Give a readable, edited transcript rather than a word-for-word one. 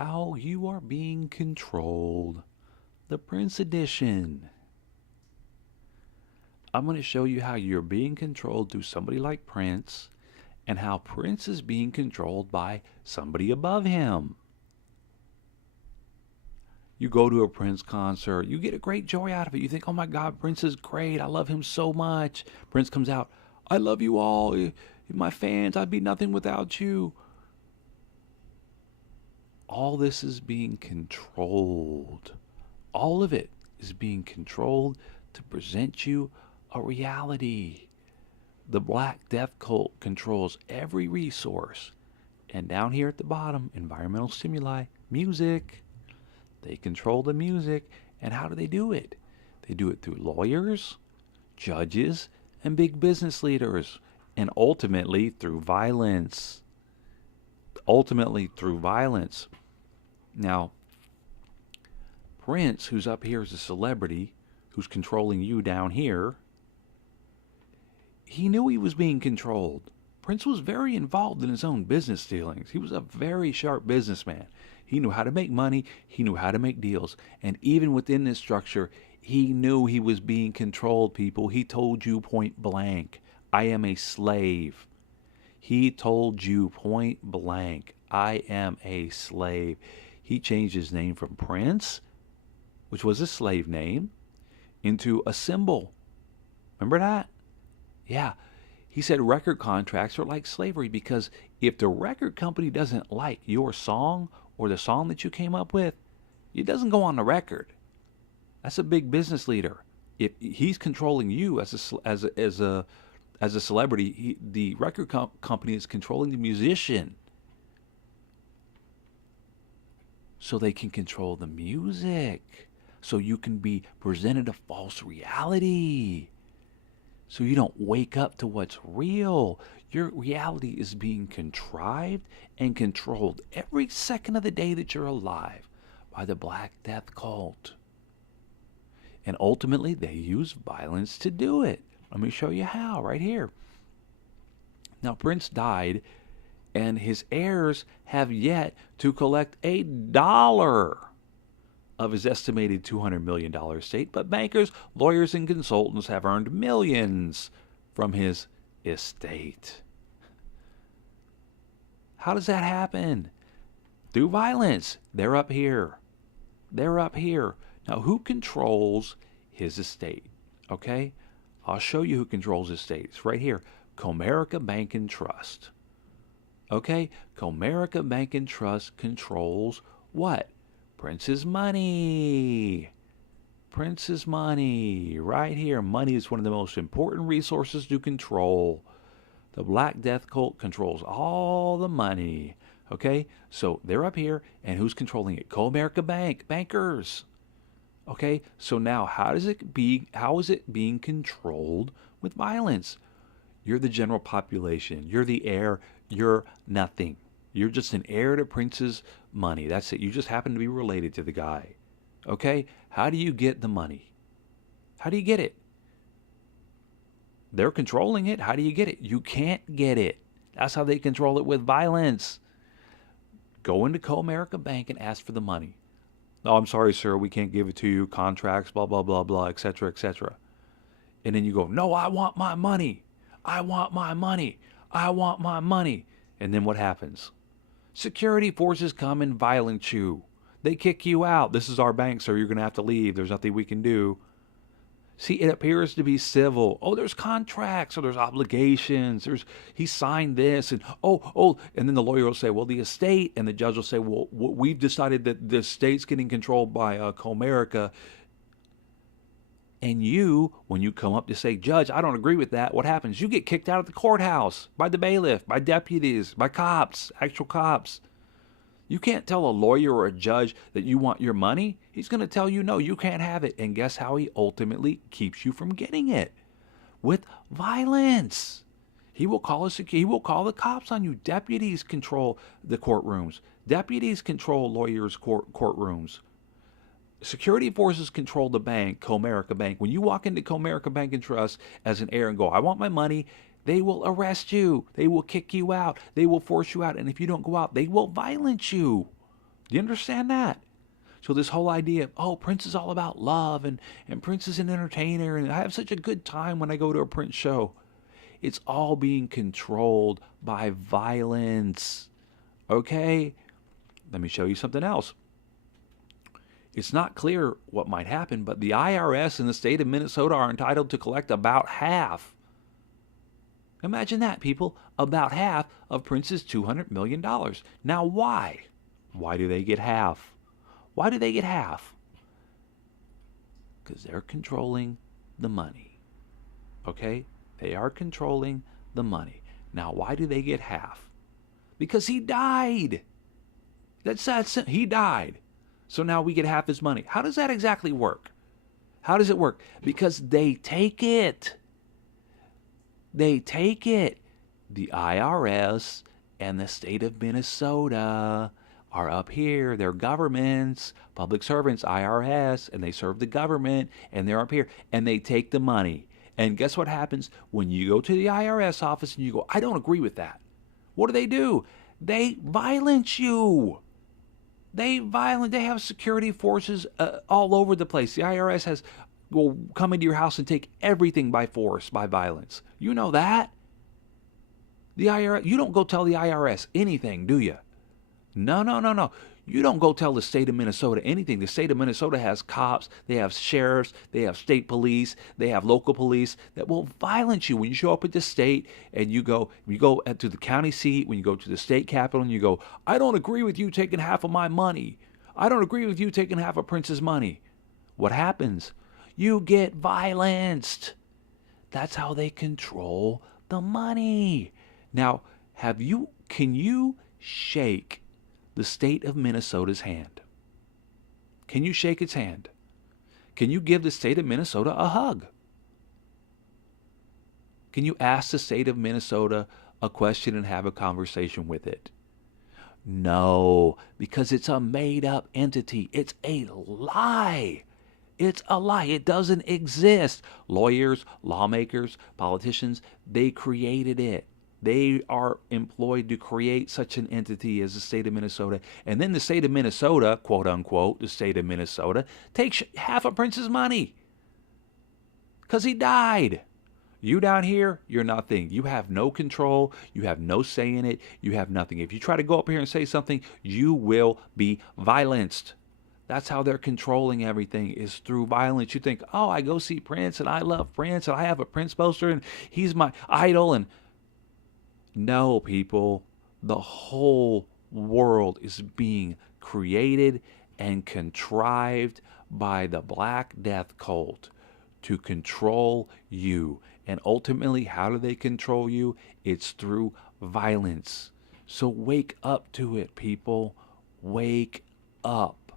How you are being controlled. The Prince Edition. I'm going to show you how you're being controlled through somebody like Prince and how Prince is being controlled by somebody above him. You go to a Prince concert, you get a great joy out of it. You think, oh my God, Prince is great. I love him so much. Prince comes out, I love you all. My fans, I'd be nothing without you. All this is being controlled. All of it is being controlled to present you a reality. The Black Death Cult controls every resource. And down here at the bottom, environmental stimuli, music. They control the music. And how do they do it? They do it through lawyers, judges, and big business leaders. And ultimately through violence. Now, Prince, who's up here as a celebrity, who's controlling you down here, he knew he was being controlled. Prince was very involved in his own business dealings. He was a very sharp businessman. He knew how to make money. He knew how to make deals. And even within this structure, he knew he was being controlled, people. He told you point blank, I am a slave. He told you point blank, I am a slave. He changed his name from Prince, which was a slave name, into a symbol. Remember that? Yeah. He said record contracts are like slavery because if the record company doesn't like your song or the song that you came up with, it doesn't go on the record. That's a big business leader. If he's controlling you as a celebrity, the record company is controlling the musician. So they can control the music. So you can be presented a false reality. So you don't wake up to what's real. Your reality is being contrived and controlled every second of the day that you're alive by the Black Death Cult. And ultimately, they use violence to do it. Let me show you how right here. Now, Prince died, and his heirs have yet to collect $1 of his estimated $200 million estate, but bankers, lawyers, and consultants have earned millions from his estate. How does that happen? Through violence. They're up here. They're up here. Now, who controls his estate? Okay? I'll show you who controls his estate. It's right here. Comerica Bank and Trust. Okay? Comerica Bank and Trust controls what? Prince's money. Prince's money. Right here. Money is one of the most important resources to control. The Black Death Cult controls all the money. Okay? So they're up here, and who's controlling it? Comerica Bank. Bankers. Okay? So now how is it being controlled with violence? You're the general population. You're the heir. You're nothing. You're just an heir to Prince's money. That's it. You just happen to be related to the guy. Okay? How do you get the money? How do you get it? They're controlling it. How do you get it? You can't get it. That's how they control it, with violence. Go into Comerica Bank and ask for the money. Oh, I'm sorry, sir. We can't give it to you. Contracts, blah, blah, blah, blah, etc., etc. And then you go, no, I want my money. I want my money. I want my money. And then what happens? Security forces come and violence you. They kick you out. This is our bank, sir. You're going to have to leave. There's nothing we can do. See, it appears to be civil. Oh, there's contracts, or there's obligations. He signed this, and and then the lawyer will say, well, the estate, and the judge will say, well, we've decided that the estate's getting controlled by Comerica. And you, when you come up to say, Judge, I don't agree with that, what happens? You get kicked out of the courthouse by the bailiff, by deputies, by cops, actual cops. You can't tell a lawyer or a judge that you want your money. He's going to tell you, no, you can't have it. And guess how he ultimately keeps you from getting it? With violence. He will call the cops on you. Deputies control the courtrooms. Deputies control lawyers' courtrooms. Security forces control the bank, Comerica Bank. When you walk into Comerica Bank and Trust as an heir and go, I want my money, they will arrest you. They will kick you out. They will force you out. And if you don't go out, they will violence you. Do you understand that? So this whole idea of, oh, Prince is all about love and Prince is an entertainer and I have such a good time when I go to a Prince show. It's all being controlled by violence. Okay? Let me show you something else. It's not clear what might happen, but the IRS in the state of Minnesota are entitled to collect about half. Imagine that, people. About half of Prince's $200 million. Now, why? Why do they get half? Why do they get half? Because they're controlling the money. Okay? They are controlling the money. Now, why do they get half? Because he died. He died. So now we get half his money. How does that exactly work? How does it work? Because they take it. They take it. The IRS and the state of Minnesota are up here. They're governments, public servants, IRS, and they serve the government, and they're up here, and they take the money. And guess what happens when you go to the IRS office and you go, I don't agree with that? What do? They violence you. They have security forces all over the place. The IRS will come into your house and take everything by force, by violence. You know that. The IRS, you don't go tell the IRS anything, do you? No. You don't go tell the state of Minnesota anything. The state of Minnesota has cops, they have sheriffs, they have state police, they have local police that will violence you when you show up at the state and you go to the county seat, when you go to the state capitol and you go, I don't agree with you taking half of my money. I don't agree with you taking half of Prince's money. What happens? You get violenced. That's how they control the money. Now, can you shake the state of Minnesota's hand? Can you shake its hand? Can you give the state of Minnesota a hug? Can you ask the state of Minnesota a question and have a conversation with it? No, because it's a made-up entity. It's a lie. It's a lie. It doesn't exist. Lawyers, lawmakers, politicians, they created it. They are employed to create such an entity as the state of Minnesota. And then the state of Minnesota, quote unquote, the state of Minnesota, takes half of Prince's money. Because he died. You down here, you're nothing. You have no control. You have no say in it. You have nothing. If you try to go up here and say something, you will be violenced. That's how they're controlling everything, is through violence. You think, oh, I go see Prince and I love Prince and I have a Prince poster and he's my idol. And no, people, the whole world is being created and contrived by the Black Death cult to control you. And ultimately, how do they control you? It's through violence. So wake up to it, people. Wake up.